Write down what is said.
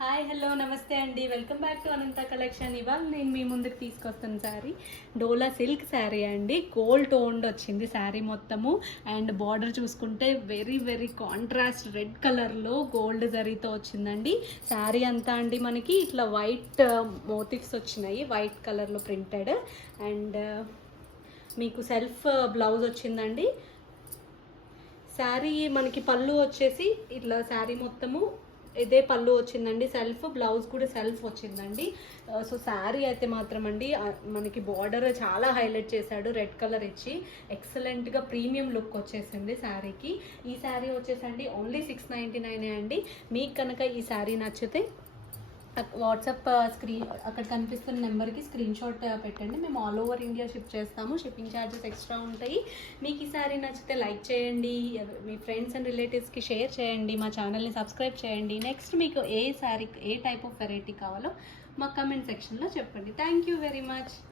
Hi hello నమస్తే అండి, welcome back to Anantha collection. ఇవాళ నేను మీ ముందుకు తీసుకొస్తాను శారీ డోలా సిల్క్ శారీ అండి. గోల్డ్ టోన్డ్ వచ్చింది శారీ మొత్తము. అండ్ బార్డర్ చూసుకుంటే వెరీ వెరీ కాంట్రాస్ట్ రెడ్ కలర్లో గోల్డ్ జరీతో వచ్చిందండి. శారీ అంతా అండి మనకి ఇట్లా వైట్ మోటివ్స్ వచ్చినాయి, వైట్ కలర్లో ప్రింటెడ్. అండ్ మీకు సెల్ఫ్ బ్లౌజ్ వచ్చిందండి. శారీ మనకి పళ్ళు వచ్చేసి ఇట్లా శారీ మొత్తము ఇదే పళ్ళు వచ్చిందండి. సెల్ఫ్ బ్లౌజ్ కూడా సెల్ఫ్ వచ్చిందండి. సో శారీ అయితే మాత్రం అండి మనకి బార్డర్ చాలా హైలైట్ చేశాడు, రెడ్ కలర్ ఇచ్చి ఎక్సలెంట్గా ప్రీమియం లుక్ వచ్చేసింది శారీకి. ఈ శారీ వచ్చేసండి ఓన్లీ 699 అండి. మీకు కనుక ఈ శారీ నచ్చితే వాట్సాప్ అక్కడ కనిపిస్తున్న నెంబర్కి స్క్రీన్ షాట్ పెట్టండి. మేము ఆల్ ఓవర్ ఇండియా షిప్ చేస్తాము. షిప్పింగ్ ఛార్జెస్ ఎక్స్ట్రా ఉంటాయి. మీకు ఈ సారీ నచ్చితే లైక్ చేయండి, మీ ఫ్రెండ్స్ అండ్ రిలేటివ్స్కి షేర్ చేయండి, మా ఛానల్ని సబ్స్క్రైబ్ చేయండి. నెక్స్ట్ మీకు ఏ శారీ ఏ టైప్ ఆఫ్ వెరైటీ కావాలో మా కమెంట్ సెక్షన్లో చెప్పండి. Thank you very much.